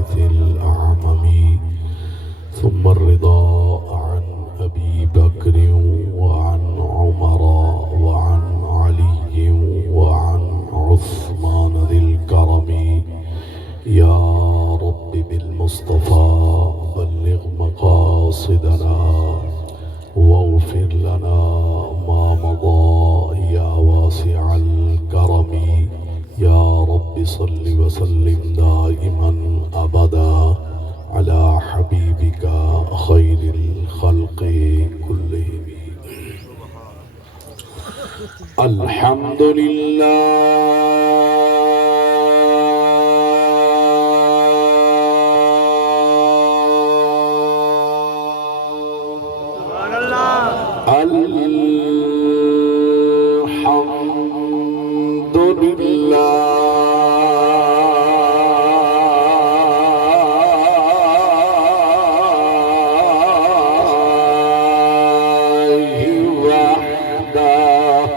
الوارث الأعمم، ثم الرضا عن أبي بكر وعن عمر وعن علي وعن عثمان ذي الكرم. يا رب بالمصطفى بلغ مقاصدنا واغفر لنا ما مضى يا واسع الكرم. يا رب صل وسلم دائما أبدا على حبيبك خير الخلق كلهم. الحمد لله الحمد لله وحده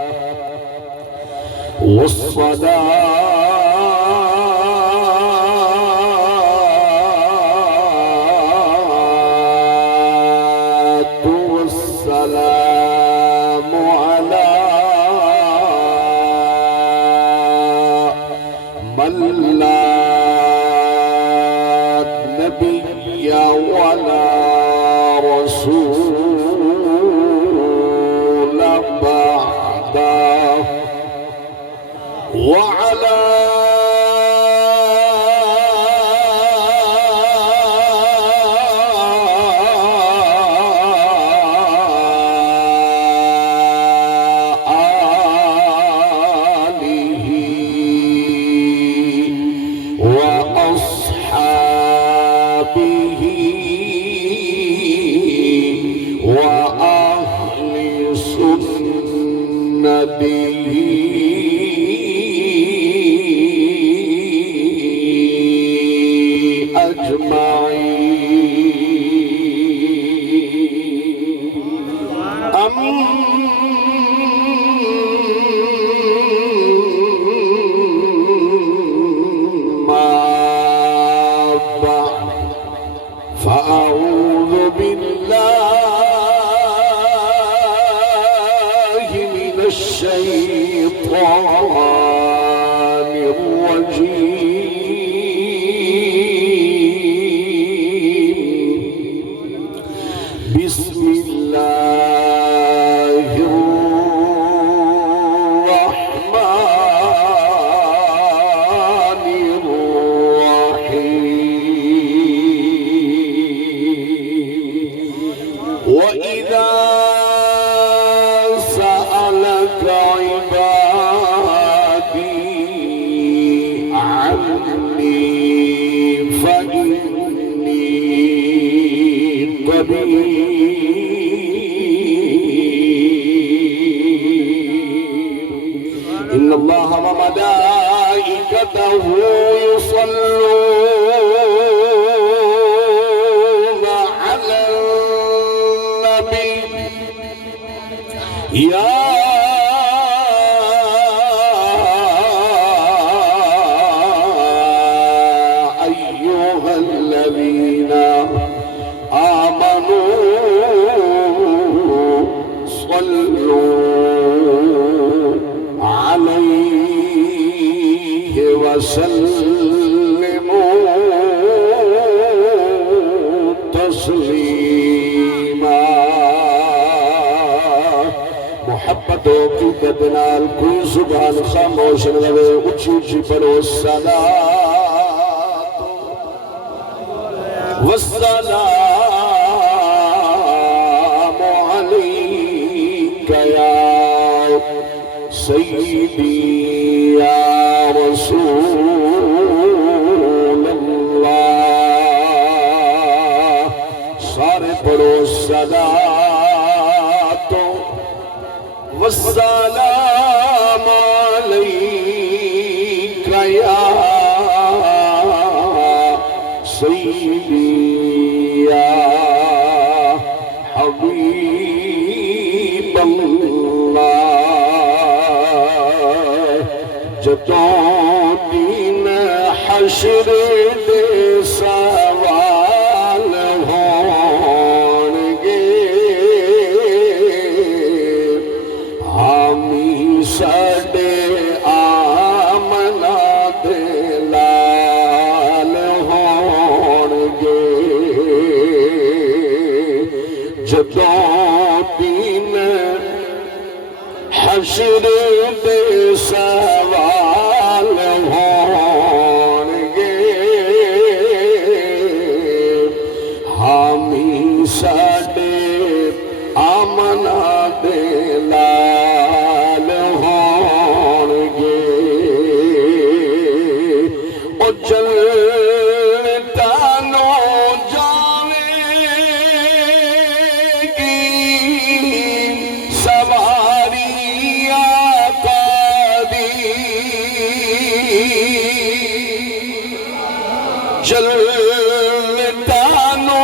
والصلاة والسلام على من لا نبي ولا رسول بعده، وعلى آله وأصحابه وأهل سنته فأعوذ بالله من الشيطان الرجيم. بسم الله الرحمن الرحيم. وإذا سألك عبادي عني فإني قريب. إن الله وملائكته يصلون على النبي. يا أيها الذين آمنوا صلوا عليه وسلموا تسليما. محبتوں کی بدنال کوئی زبان خاموش نہ رہے، اچھی اچھی پڑھو الصلاۃ والسلام علیک یا سیدی یا رسول اللہ. سارے پڑھو الصلاۃ والسلام علیک یا سیدی یا حبیب اللہ. جدوں دین حشر دے سا جدوں دین حشر دے سوال ہون گے حامی ساڈے آمنا دے لال ہون گے او جلتانو جاوے گی سواری آقا دی جلتانو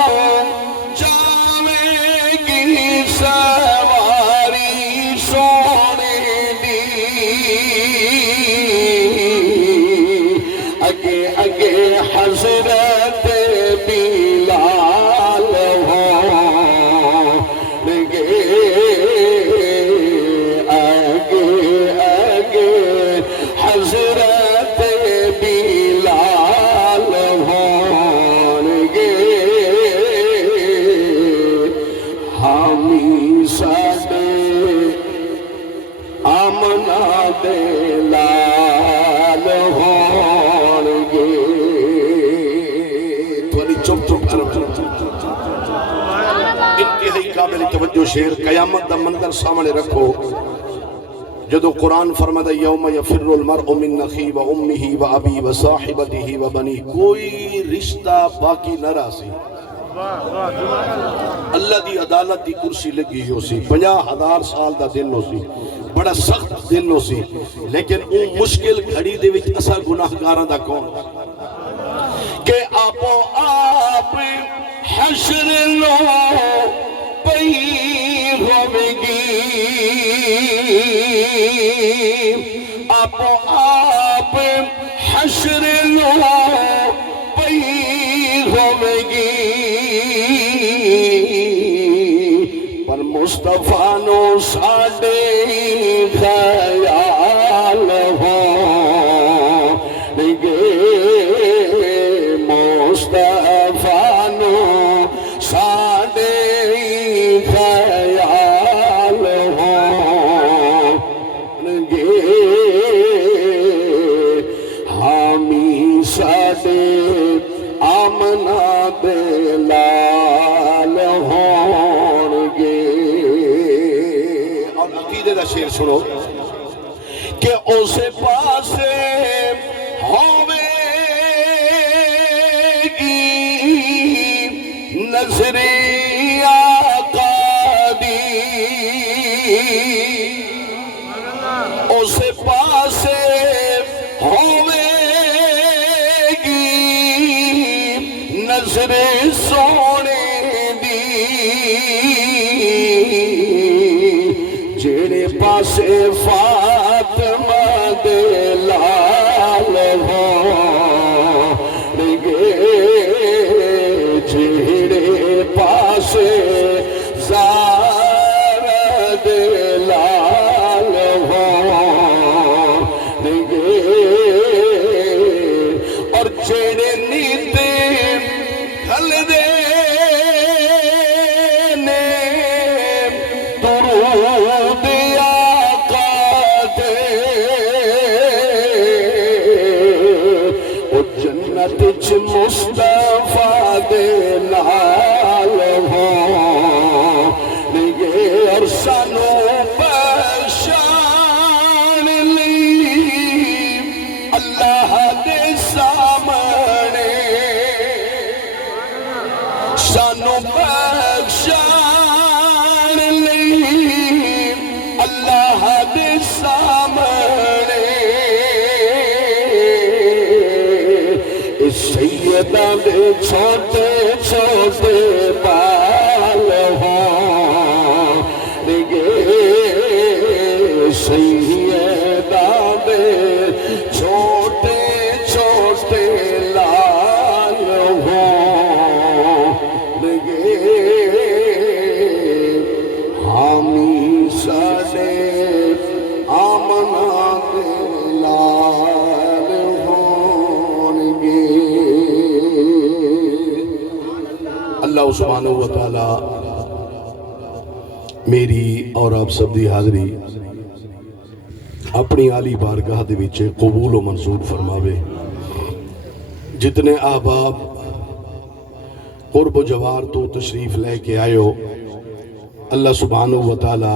جاوے گی سواری سونے دی اگے اگے حضرت بلال ہوں گے اگے اگے حضرت بلال ہوں گے حامی ساڈے آمنا دے لال ہون گے تھوڑی چپ چپ انتہائی قابل توجہ شعر قیامت دا منظر سامنے رکھو جدو قرآن فرماتا یوم یفر المرء من اخیہ و امہ و ابی و صاحبتہ و بنی کوئی رشتہ باقی نہ راسی اللہ دی عدالت دی کرسی لگی ہو سی 50,000 سال دا دن ہو سی بڑا سخت دن ہو سی لیکن اون مشکل گھڑی دے وچ اسا گناہگاراں دا کون کہ آپو آپ حشر لو پئی ہوگی آپو آپ حشر لو پئی ہوگی پر مصطفیٰ نو ساڈے خیال ہوں گے مصطفیٰ نو ساڈے خیال ہوں گے حامی ساڈے آمنا دے لال ہون گے اور عقیدے دا شعر سنو کہ اسے پاسے ہوے گی نظر آقا دی اسے پاسے ہوے گی نظر سونے دی جڑے پاسے فاطمہ دے لال ہون گے جڑے پاسے زہرا دے لال ہون گے اور جڑے نیتے کھل دے نے درود آقا دے او جنت چ مصطفیٰ دے نال ہون گے اور سانو پہچان لی اللہ دے سامنے سانو پہچان لی اللہ دے سامنے سیداں دے چھوٹے چھوٹے بال ہون گے سیداں دے چھوٹے چھوٹے لال ہون گے حامی ساڈے آمنا دے لال ہون گے اللہ سبحانہ وتعالی میری اور آپ سب دی حاضری اپنی عالی بارگاہ دے وچ قبول و منظور فرماوے۔ جتنے احباب قرب و جوار تو تشریف لے کے آئے ہو، اللہ سبحانہ و تعالی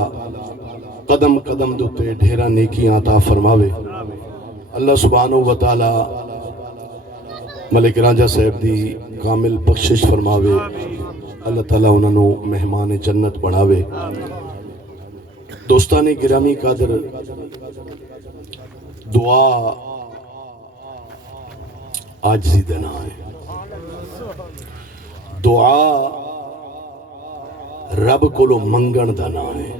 قدم قدم دوتے ڈھیرا نیکیاں عطا فرماوے۔ اللہ سبحانہ و تعالی ملک راجہ صاحب دی کامل بخشش فرماوے۔ اللہ تعالیٰ انہوں نے مہمان جنت بناوے۔ دوستان گرامی قادر، دعا عاجزی دینا ہے، دعا رب کو منگن دینا ہے۔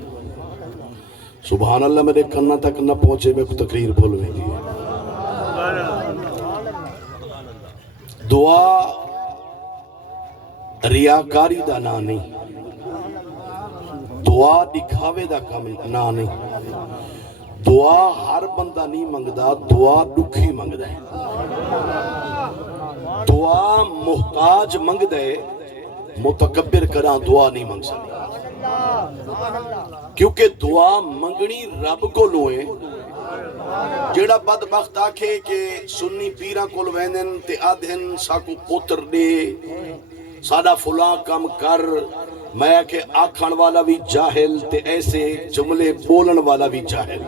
سبحان اللہ، میرے کنا تک نہ پہنچے میں کو تقریر بھولویں گی۔ دعا ریاکاری دا نا نہیں، دعا دکھاوے دا کام نا نہیں۔ دعا ہر بندہ نہیں منگدا، دعا دکھی منگ دے۔ دعا محتاج منگ دے، متکبر کرا دعا نہیں منگ سکتا، کیونکہ دعا منگنی رب کو لوئے۔ جیڑا بدبخت آکھے کہ سنی پیرا کول ویندن تے آدھن ساکو پوتر دے، سادہ فلاں کام کر، میں کہ آکھن والا بھی جاہل تے ایسے جملے بولن والا بھی جاہل۔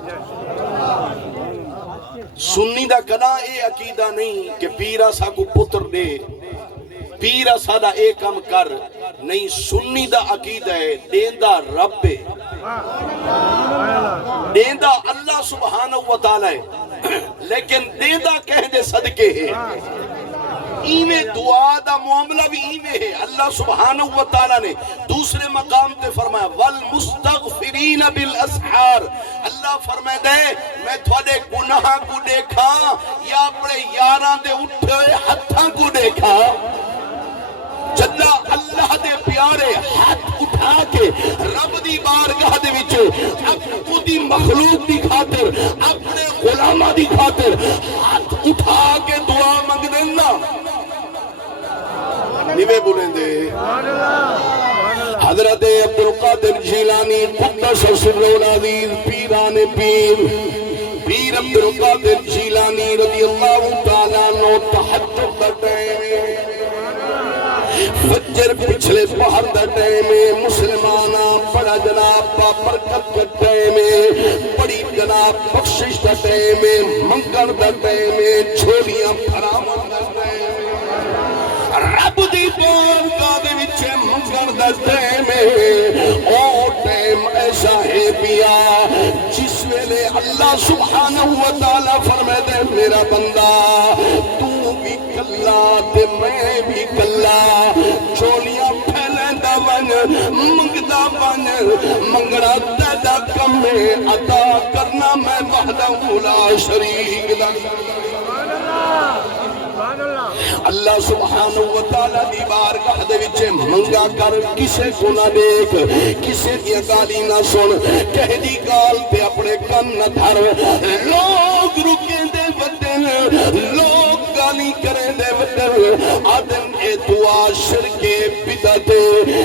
سنی دا کنا اے عقیدہ نہیں کہ پیرا ساکو پتر دے، پیرا سادہ اے کام کر، نہیں، سنی دا عقیدہ ہے دیندہ رب ہے، دیندہ اللہ سبحانہ و تعالی ہے، لیکن دیندہ کہہ دے صدقے ہے۔ ایمیں دعا دا معاملہ بھی ایمیں ہے۔ اللہ سبحانہ و تعالیٰ نے دوسرے مقام تے فرمایا وَالْمُسْتَغْفِرِينَ بِالْأَسْحَارِ، اللہ فرمائے دے میں تھوڑے گناہ کو دیکھا یا اپنے یاراں دے اٹھے ہتھاں کو دیکھا۔ جدہ اللہ دے پیارے ہاتھ اٹھا کے رب دی بارگاہ دے وچ اپنی دی مخلوق دی خاطر، اپنے غلامہ دی خاطر ہاتھ اٹھا کے دعا منگ دینا، نیوے بولیں دے۔ حضرت عبدالقادر جیلانی قدس سرہ العزیز، پیران پیر، پیر عبدالقادر جیلانی رضی اللہ تعالیٰ عنہ تحجد دا ٹائم، فجر پچھلے پہر دا ٹائم، مسلمانہ بڑا جناب برکت دا ٹائم، بڑی جناب بخشش دا ٹائم، منگل دا ٹائم، چھوڑیاں پھراون دا ٹائم، رب دی بارگاہ دے وچ منگل دا ٹائم، او ٹائم ایسا ہے پیا جس ویلے اللہ سبحانہ و تعالیٰ فرمائے دے میرا بندہ تو بھی کلا تے میں بھی کلا، چولیاں پھیلندہ بن، منگدہ بن، منگڑا تیدا کم میں عطا کرنا میں وحدہ لا شریک دا۔ اللہ سبحانہ و تعالیٰ دی بارگاہ دے وچ منگا کر، کسے کو نہ دیکھ، کسے دی گالی نہ سن، کہہ دی گال تے اپنے کن نہ دھر، لوگ رکیں دے بدن، لوگ گالی کریں دے بدن، آدم اے دعا شرک بدعت،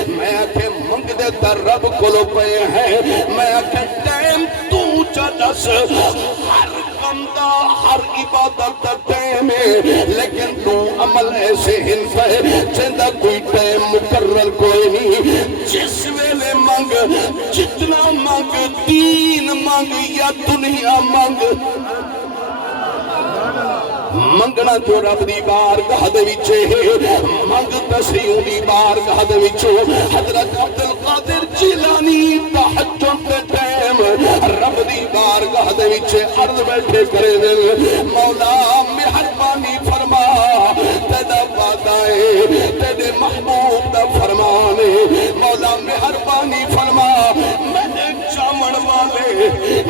میں کہ منگ دے تر رب کلو پے ہیں، میں کہ ٹائم تو چڑس، ہر کمدہ ہر عبادت ٹائم ہے، لیکن تو عمل ایسے ہنسا ہے جندہ کوئی ٹائم مقرر کوئی نہیں، جس ویلے مانگ، جتنا مانگ، دین مانگ یا دنیا مانگ، منگنا جو رب دی بارگاہ دے وچ ہے، منگ تسیوں دی بارگاہ دے وچ۔ حضرت عبدالقادر جیلانی تحجد دے ٹائم رب دی بارگاہ دے وچ عرض بیٹھے کرے دل، مولا مہربانی فرما، تیدا وعدہ ہے، تیرے محبوب دا فرمان ہے، مولا مہربانی فرما، میرے چامن والے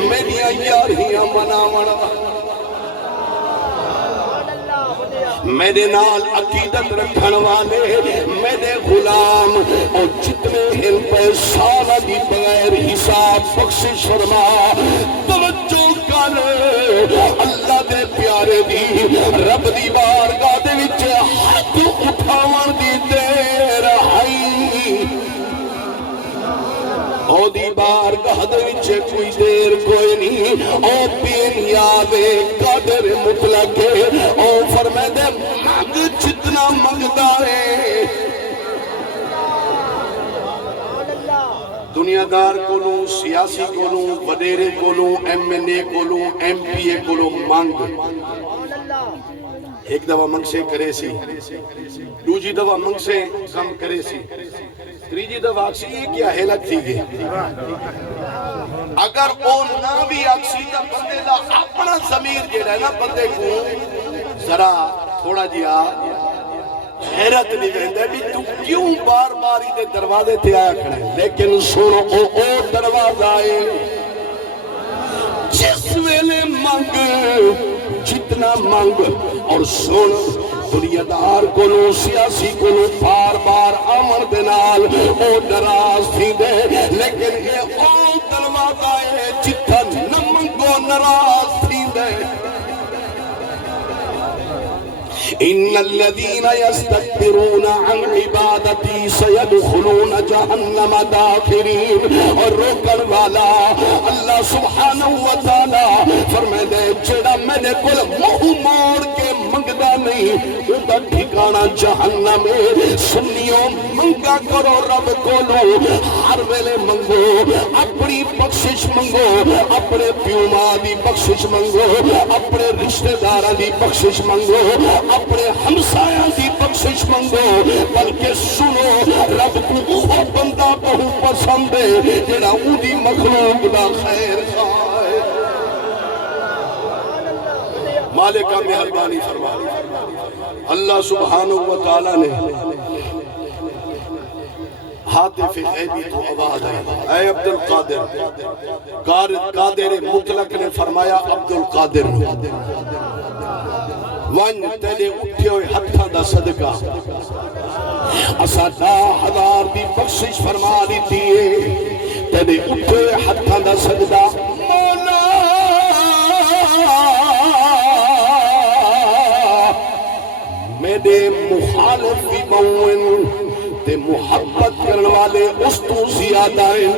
میریاں یاریاں مناون، میرے نال عقیدت رکھن والے میرے غلام، اور جتنے ہل پہ سارا دی بغیر حساب بخشش فرما، توجہ کر، اللہ دے پیارے دی رب دی بارگاہ دے وچ ہاتھ اٹھاون دی دیر آئی، او دی او بین یاد قادر مطلق او فرمائے دے مانگ جتنا منگدا ہے دنیا دار کولوں سیاسی کولوں وڈیرے کولوں ایم این اے کولوں ایم پی اے کولوں مانگ ایک دفعہ منگ سے کرے سی دوجی دفعہ منگ سے کم کرے سی تریجی دفعہ اکسی یہ کیا حیلت تھی گئی اگر او نہ بھی اکسی تا بندے دا اپنا ضمیر جیڑا ہے نا بندے کو ذرا تھوڑا جیا حیرت نہیں کہندے بھی تو کیوں بار بار دے دروازے تھے آیا کھڑے لیکن سنو او دروازہ ہے جس ویلے منگ جتنا منگ اور سن دنیا دار کولوں سیاسی کولوں بار بار آمن دنال او دراز تھی دے لیکن یہ او دروازہ ہے جتنا نہ منگو نراز تھی دے ان الذين يستكبرون عن عبادتي سيدخلون جہنم داخرین اور روکن والا اللہ سبحانہ وتعالی فرمائے دے جڑا میرے کول منہ موڑ کے منگدا نہیں اوندا ٹھکانہ جہنم ہے سنیوں منگا کرو رب کولو ہر ویلے منگو اپنی بخشش منگو اپنے پیو ماں دی بخشش منگو اپنے رشتہ داراں دی بخشش منگو اپنے ہمسایاں دی بخشش منگو بلکہ سنو رب کو وہ بندہ بہت پسند ہے جڑا اودی مخلوق دا خیر خواہ مالکہ مہربانی فرما اللہ سبحانہ وتعالی نے حاطف غیبی تو آواز ہے اے عبدالقادر قادر مطلق نے فرمایا عبدالقادر وان تیلے اٹھے ہوئے ہتھاں دا صدقہ اسا 10,000 دی بخشش فرما دیتی ہے تیلے اٹھے ہوئے ہتھاں دا صدقہ مولا میرے مخالف بھی مومن تے محبت کرن والے اس تو زیادہ ہیں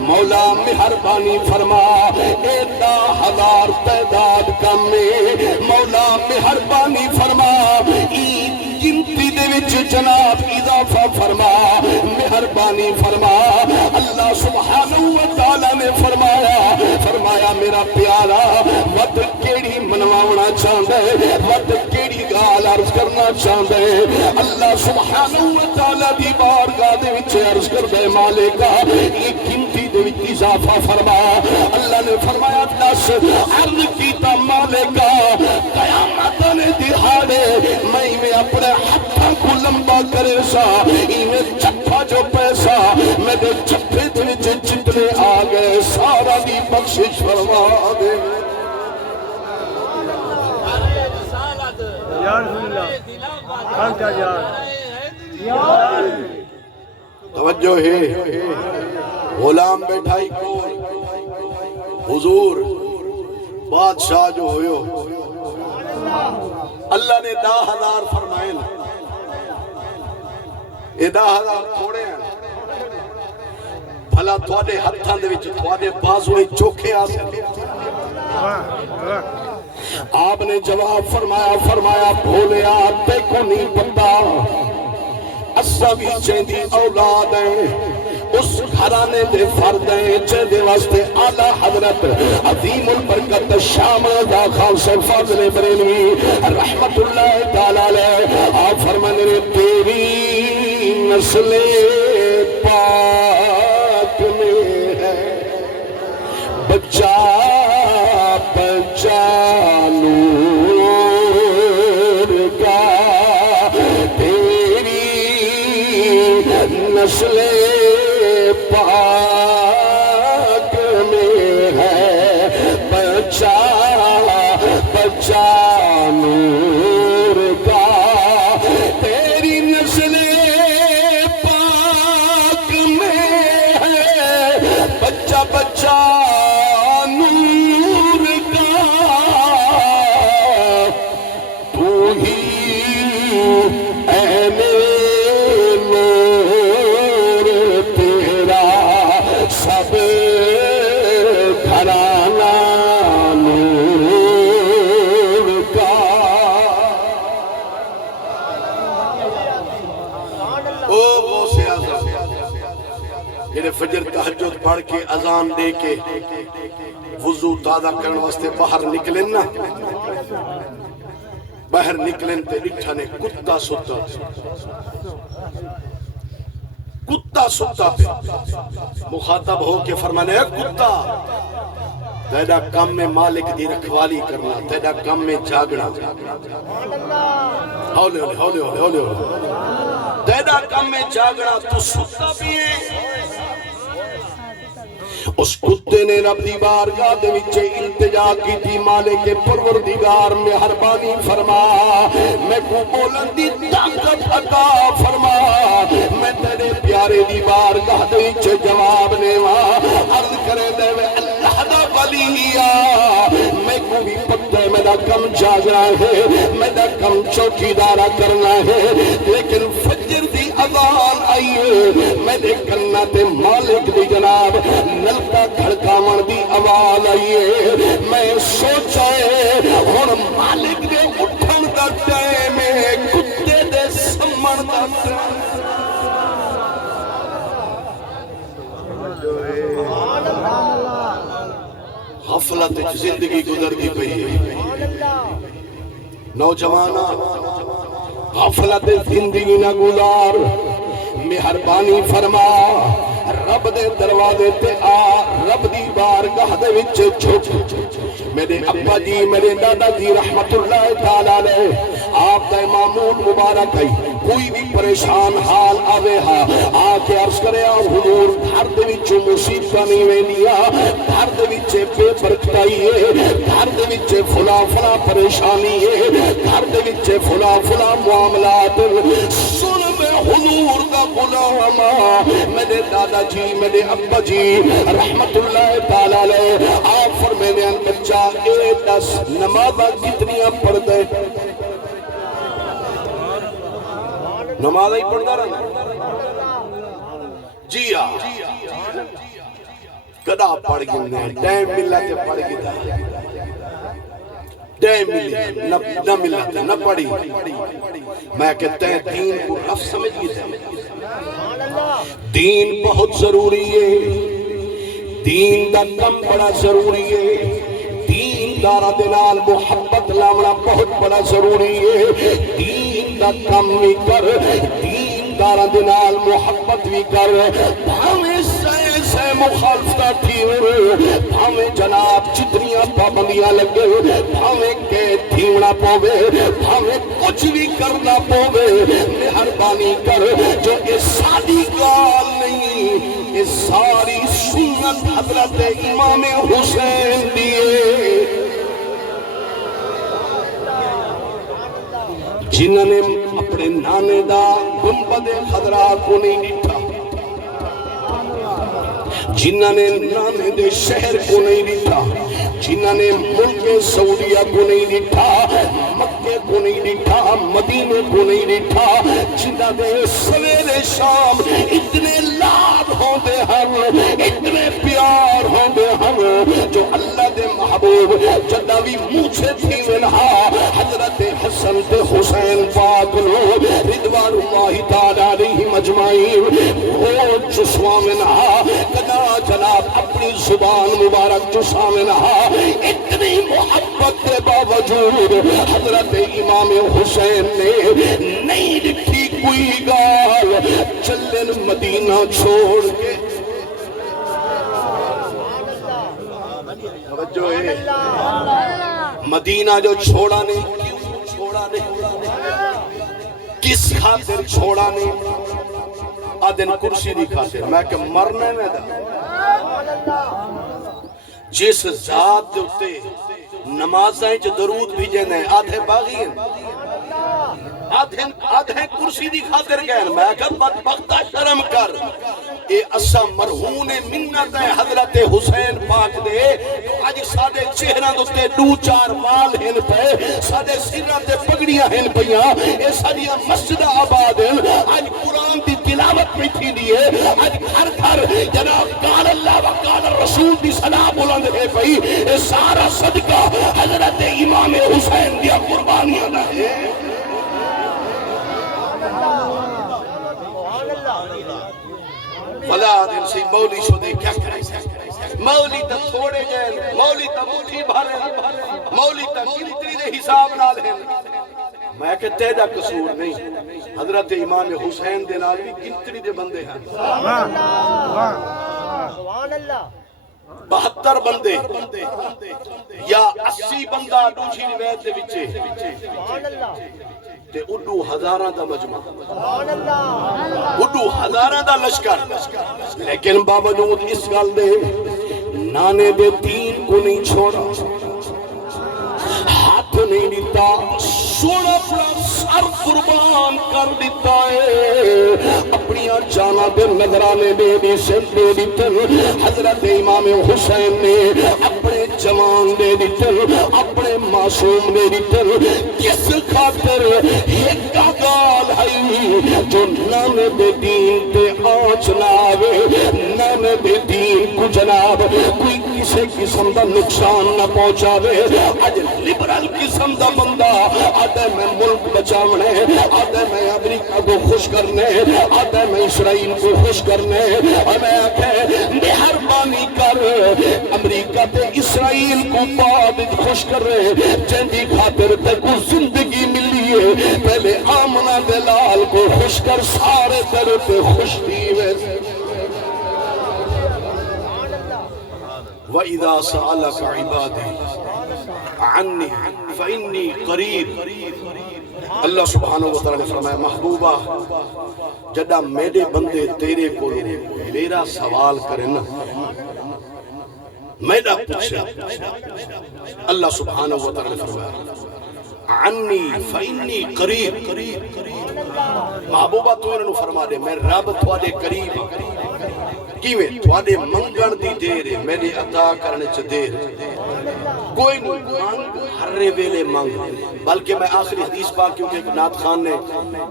مولا مہربانی فرما اے 10,000 تعداد کم میں مولا مہربانی فرما گنتی دے وچ جناب اضافہ فرما مہربانی فرما اللہ سبحانہ وتعالی نے فرمایا میرا پیارا ود کیڑی منواونا چاہتا ہے ود کیڑی گال عرض کرنا چاہتا ہے اللہ سبحانہ وتعالی دی بارگاہ دے وچ عرض کردا ہے مالکا یہ گنتی دے وچ اضافہ فرما اللہ نے فرمایا 10 عرض کیتا مالکا قیامت نے دہاڑے میں اپنے ہتھاں کو لمبا کرے سا انہیں چپا جو پیسہ میرے چپے وچ جتنے آ گئے سارا دی بخشش فرما دے یا رسول اللہ خانقاہ جان توجہ ہے غلام بیٹھائی کو حضور بادشاہ جو ہوئے اللہ نے 10,000 فرمائے یہ 10,000 تھوڑے ہیں بھلا تھوڑے ہتھاں دے وچ تھوڑے بازوئے چوکھے آ سکتے آپ نے جواب فرمایا بھولے آتے کو نہیں پتا اسا بھی چیندی اولاد ہیں اس گھرانے دے فرد ہیں چیندے واسطے اعلی حضرت عظیم البرکت شام رضا خان صاحب فاضل بریلوی رحمت اللہ تعالی علیہ آپ فرمانے رہے تیری نسل پاک میں ہے بچہ نور کا تیری نسل پاک میں ہے بچہ نور کا تیری نسل پاک میں ہے بچہ نور کا تو ہی عین نور تیرا سب گھرانہ او غوث اعظم جڑے فجر تہجد پڑھ کے اذان دے کے وضو تازہ کرن واسطے باہر نکلن نا، باہر نکلن تے ڈٹھا نے کتا ستا پہ مخاطب ہو کے فرمانے اے کتا، تیرا کام میں مالک دی رکھوالی کرنا، تیرا کام میں جاگنا، ہولے ہولے ہولے ہولے ہولے ہولے، تیرا کام میں جاگنا، تو ستا بھی ہے۔ اس کتے نے رب دی بارگاہ دے وچ التجا کی تھی، مالک پروردگار مہربانی فرما، میں کو بولن دی طاقت عطا فرما، میں تیرے پیارے دی بارگاہ دے وچ جواب دیواں، عرض کرے دے اللہ دا ولییا، میں کو بھی پتہ ہے میرا کم جاگنا ہے، میرا کم چوکیدارا کرنا ہے، لیکن فجر دی اذان آئیے، میں نے کرنا تے مالک دی جناب نلکا کھڑکاون دی آواز آئیے، میں سوچائے ہن مالک دے اٹھن دا ٹائم ہے، کتے دے سمن دا ٹائم۔ غفلت زندگی گزر دی پئی ہے، نوجوانا غفلت زندگی نہ گزار، مہربانی فرما، رب دے دروازے تے آ، رب دی بارگاہ دے وچ جھک۔ میرے ابا جی میرے دادا جی رحمت اللہ تعالی علیہ آپ دا معمول مبارک ہے، کوئی بھی پریشان حال آوے ہاں آ کے عرض کرے حضور گھر دے وچ مصیبت نہیں ویندیا، گھر دے وچ بے برکتائی ہے، گھر دے وچ فلاں فلاں پریشانی ہے، گھر دے وچ فلاں فلاں معاملات، سن میں حضور دا غلام، میرے دادا جی میرے ابا جی رحمت اللہ تعالی علیہ آپ فرمینے ان بچہ اے 10 نمازہ کتنیاں پڑھ دے؟ نمازہ ہی پڑھتا رہنا جی آ کدا پڑھ گئے ٹائم ملا تے پڑھ گئے ٹائم ملی نہ ملا تے نہ پڑھی، میں کہتے ہیں دین کو رف سمجھ گئے، دین بہت ضروری ہے، دین دا کم بڑا ضروری ہے، دین دارا دلال محبت لاؤنا بہت بڑا ضروری ہے، دین دا کم بھی کر، دین دارا دلال محبت بھی کر، بھاویں سے مخالفتہ تھی ہوئے، بھاویں جناب جتنیاں پابندیاں لگے، بھاویں کہ تھیونا پوے، بھاویں کچھ بھی کرنا پوے، مہربانی کر، جو اس سادی گال نہیں، اس ساری سنت حضرت امام حسین دیئے، جنہوں نے اپنے نانے دا گنبد خضرا کو نہیں ڈٹھا، جنہوں نے نانے دے شہر کو نہیں ڈٹھا، جنہوں نے ملک سعودیہ کو نہیں ڈٹھا، مکہ کو نہیں ڈٹھا، مدینے کو نہیں ڈٹھا، جنہوں نے سویرے شام اتنے لاب ہوندے ہم، اتنے پیار ہوندے ہم، جو اللہ دے محبوب جداوی موچھے تھی منہا حضرت حسن تے حسین پاک لو رضوان اللہ تعالیٰ علیہ مجمعین وہ چسوا منہا کدا جناب اپنی زبان مبارک چسوا منہا، اتنی محبت کے باوجود حضرت امام حسین نے نہیں لکھی کوئی گال، چلن مدینہ چھوڑ کے توجہ ہے مدینہ جو چھوڑا نہیں، کیوں چھوڑا نہیں، کس خاطر چھوڑا نہیں؟ آدھن کرسی دی خاطر، میں کہ مرنے میں دا جس ذات دوتے نمازیں جو درود بھی جنے آدھے باغی ہیں، آدھے کرسی دی خاطر گئے، میں کہ بدبختہ شرم کر، اے اسا مرہون منت ہے حضرت حسین پاک دے، آج سادے چہرہ دوتے 2-4 وال ہن پہ، سادے سرہ تے پگڑیاں ہن پیاں، اے سادیاں مسجد آباد ہیں، آج قرآن دی تلاوت میں تھی دیئے، آج گھر گھر جناب قال اللہ و قال الرسول دی صلاح بلند ہے پئی، اے سارا صدقہ حضرت امام حسین دیا قربانیاں نہ ہے۔ فلا دن سی مولی شو دے کیا کرے مولی تا تھوڑے جائیں مولی تا مٹھی بھرے مولی تا گنتری دے حساب نہ لیں میں کہ تیدا قصور نہیں حضرت امام حسین دے نال بھی گنتری دے بندے ہیں سبحان اللہ 72 بندے یا 80 بندہ دوسری روایت دے وچے سبحان اللہ تے اڈو ہزاراں دا مجمع سبحان اللہ اڈو ہزاراں دا لشکر لیکن باوجود اس گل دے نانے دے دین کو نہیں چھوڑا ہاتھ نہیں دیتا سونا اپنا سر قربان کر دیتا ہے اپنی جانا دے نظرانے دے دی سن دے دیتے حضرت امام حسین نے اپنے جوان دے دیتے اپنے معصوم دے دیتے کس خاطر ایک گال ہے جو نانے دے دین تے آنچ نہ آوے نانے دے دین کو جناب کوئی کسی قسم دا نقصان نہ پہنچاوے آج لبرل قسم دا بندہ آدھے میں ملک بچاونے آدھے میں امریکہ کو خوش کرنے آدھے میں اسرائیل کو خوش کرنے اور میں آکھے مہربانی کر امریکہ تے اسرائیل کو بعد خوش کر رہے جن دی خاطر تے کو زندگی ملی ہے پہلے آمنہ دلال کو خوش کر سارے تیرے تے خوش دیوے وَإِذَا سَأَلَكَ عِبَادِي عَنِّي فَإِنِّي قَرِيبٌ اللہ سبحانہ وتعالی نے فرمایا محبوبہ جدہ میرے بندے تیرے کو میرا سوال کریں نا میرا پوچھے اللہ سبحانہ وتعالی نے فرمایا عنی فإنی قریب محبوبہ تو انہوں فرما دے میں رب تھوڑے قریب کیویں تھوڑے منگن دی دیر ہے میرے عطا کرنے چ دیر کوئی نہیں مانگ ہر ویلے مانگ بلکہ میں آخری حدیث پاک کیونکہ ایک نعت خان نے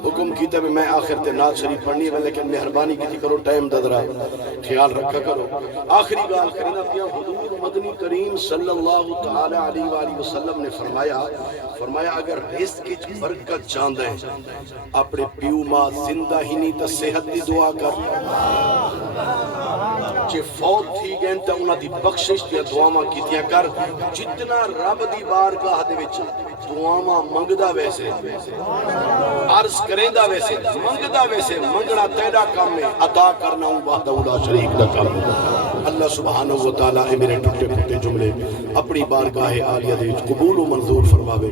حکم کیتا ہے میں آخر تے نعت شریف پڑھنی ہے لیکن مہربانی کی کرو ٹائم ددرا خیال رکھا کرو آخری گال کرنا پیا حضور مدنی کریم صلی اللہ تعالی علیہ وآلہ وسلم نے فرمایا اگر رزق کی برکت چاہتا ہے اپنے پیو ماں زندہ ہی نہیں تا صحت دی دعا کر جے فوت تھی گئن تا انہاں دی بخشش دیا دعاواں کیتیاں کر جتنا رب دی بارگاہ دے وچ دعاواں منگدا ویسے عرض کریندہ ویسے منگدا ویسے منگنا تیرا کام ہے عطا کرنا ہوں وحدہ لا شریک دا کام ہے اللہ سبحانہ وتعالی میرے ٹوٹے پھوٹے جملے اپنی بارگاہ عالیہ دے وچ قبول و منظور فرماوے